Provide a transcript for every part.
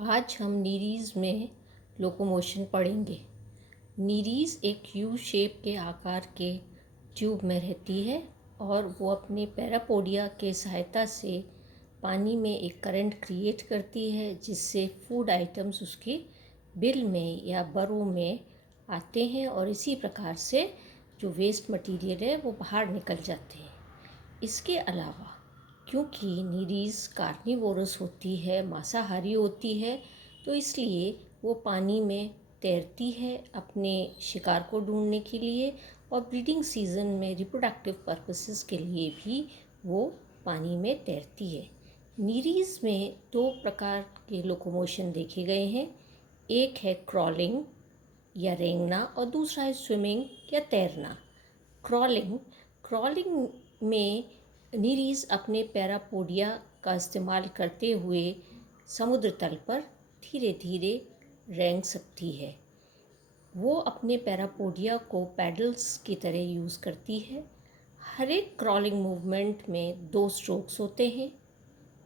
आज हम नीरीज़ में लोकोमोशन पढ़ेंगे। नीरीज़ एक यू शेप के आकार के ट्यूब में रहती है और वो अपने पैरापोडिया के सहायता से पानी में एक करंट क्रिएट करती है, जिससे फूड आइटम्स उसके बिल में या बरों में आते हैं और इसी प्रकार से जो वेस्ट मटेरियल है वो बाहर निकल जाते हैं। इसके अलावा क्योंकि नीरीज़ कार्निवोरस होती है, मांसाहारी होती है, तो इसलिए वो पानी में तैरती है अपने शिकार को ढूंढने के लिए, और ब्रीडिंग सीज़न में रिप्रोडक्टिव पर्पसेस के लिए भी वो पानी में तैरती है। नीरीज़ में दो प्रकार के लोकोमोशन देखे गए हैं। एक है क्रॉलिंग या रेंगना और दूसरा है स्विमिंग या तैरना। क्रॉलिंग में नीरीज़ अपने पैरापोडिया का इस्तेमाल करते हुए समुद्र तल पर धीरे धीरे रेंग सकती है। वो अपने पैरापोडिया को पैडल्स की तरह यूज़ करती है। हर एक क्रॉलिंग मूवमेंट में दो स्ट्रोक्स होते हैं,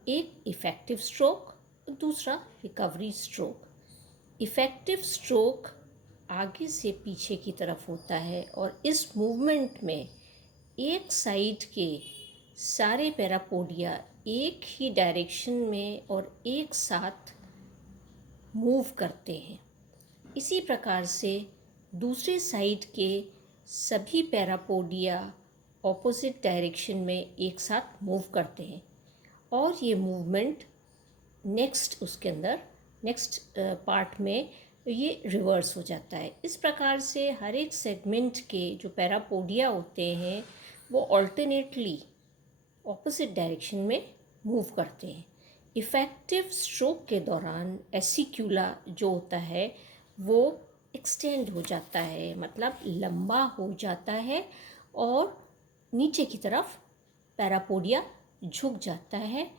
एक इफ़ेक्टिव स्ट्रोक और दूसरा रिकवरी स्ट्रोक। इफ़ेक्टिव स्ट्रोक आगे से पीछे की तरफ होता है और इस मूवमेंट में एक साइड के सारे पैरापोडिया एक ही डायरेक्शन में और एक साथ मूव करते हैं। इसी प्रकार से दूसरे साइड के सभी पैरापोडिया ऑपोजिट डायरेक्शन में एक साथ मूव करते हैं और ये मूवमेंट नेक्स्ट पार्ट में ये रिवर्स हो जाता है। इस प्रकार से हर एक सेगमेंट के जो पैरापोडिया होते हैं वो ऑल्टरनेटली ऑपोजिट डायरेक्शन में मूव करते हैं। इफ़ेक्टिव स्ट्रोक के दौरान एसिक्यूला जो होता है वो एक्सटेंड हो जाता है, मतलब लंबा हो जाता है और नीचे की तरफ पैरापोडिया झुक जाता है,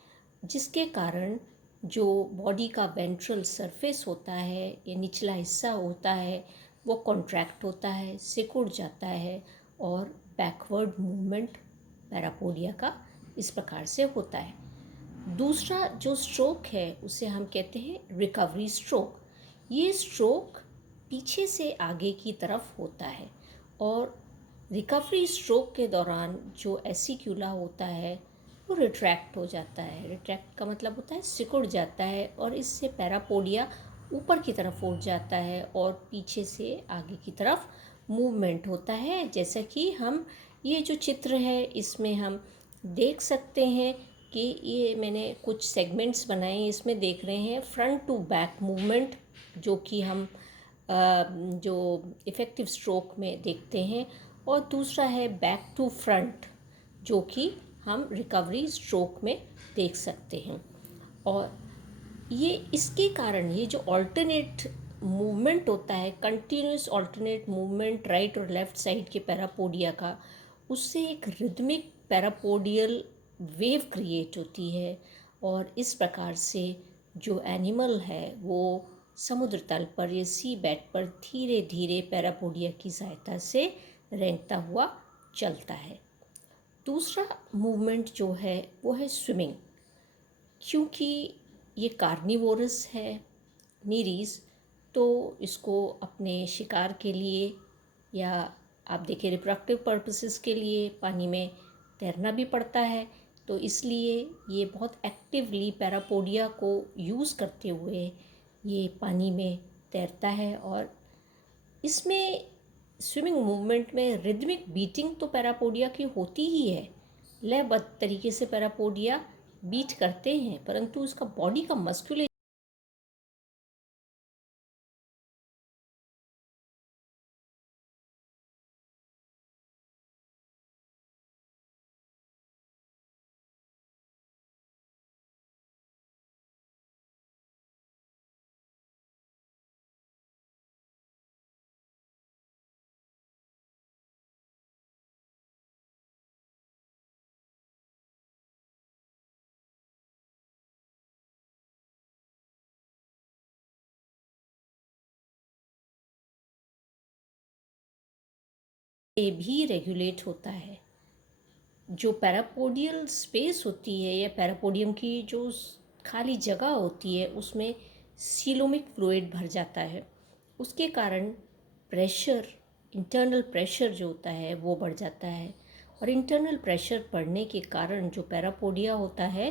जिसके कारण जो बॉडी का वेंट्रल सरफेस होता है या निचला हिस्सा होता है वो कॉन्ट्रैक्ट होता है, सिकुड़ जाता है और बैकवर्ड मूवमेंट पैरापोडिया का इस प्रकार से होता है। दूसरा जो स्ट्रोक है उसे हम कहते हैं रिकवरी स्ट्रोक। ये स्ट्रोक पीछे से आगे की तरफ होता है और रिकवरी स्ट्रोक के दौरान जो एसिक्यूला होता है वो रिट्रैक्ट हो जाता है। रिट्रैक्ट का मतलब होता है सिकुड़ जाता है और इससे पैरापोडिया ऊपर की तरफ उठ जाता है और पीछे से आगे की तरफ मूवमेंट होता है। जैसा कि हम ये जो चित्र है इसमें हम देख सकते हैं कि ये मैंने कुछ सेगमेंट्स बनाए, इसमें देख रहे हैं फ्रंट टू बैक मूवमेंट जो कि हम जो इफ़ेक्टिव स्ट्रोक में देखते हैं, और दूसरा है बैक टू फ्रंट जो कि हम रिकवरी स्ट्रोक में देख सकते हैं। और ये इसके कारण ये जो ऑल्टरनेट मूवमेंट होता है, कंटिन्यूस ऑल्टरनेट मूवमेंट राइट और लेफ़्ट साइड के पैरापोडिया का, उससे एक रिदमिक पैरापोडियल वेव क्रिएट होती है और इस प्रकार से जो एनिमल है वो समुद्र तल पर या सी बेड पर धीरे धीरे पैरापोडिया की सहायता से रेंगता हुआ चलता है। दूसरा मूवमेंट जो है वो है स्विमिंग। क्योंकि ये कार्निवोरस है नीरीज़, तो इसको अपने शिकार के लिए या आप देखिए रिप्रोडक्टिव पर्पसेस के लिए पानी में तैरना भी पड़ता है, तो इसलिए ये बहुत एक्टिवली पैरापोडिया को यूज़ करते हुए ये पानी में तैरता है। और इसमें स्विमिंग मूवमेंट में रिदमिक बीटिंग तो पैरापोडिया की होती ही है, लयबद्ध तरीके से पैरापोडिया बीट करते हैं, परंतु उसका बॉडी का मस्कुलेचर भी रेगुलेट होता है। जो पैरापोडियल स्पेस होती है या पैरापोडियम की जो खाली जगह होती है उसमें सीलोमिक फ्लूइड भर जाता है। उसके कारण प्रेशर, इंटरनल प्रेशर जो होता है वो बढ़ जाता है, और इंटरनल प्रेशर बढ़ने के कारण जो पैरापोडिया होता है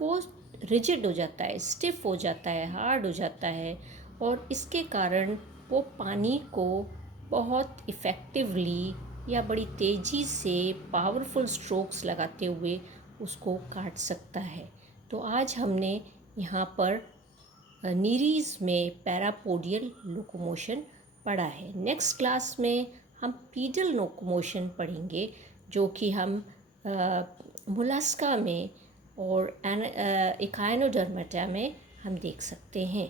वो रिजिड हो जाता है, स्टिफ हो जाता है, हार्ड हो जाता है, और इसके कारण वो पानी को बहुत इफ़ेक्टिवली या बड़ी तेज़ी से पावरफुल स्ट्रोक्स लगाते हुए उसको काट सकता है। तो आज हमने यहाँ पर नीरीज़ में पैरापोडियल लोकोमोशन पढ़ा है। नेक्स्ट क्लास में हम पीडल लोकोमोशन पढ़ेंगे, जो कि हम मोलस्का में और इकाइनोडर्मेटा में हम देख सकते हैं।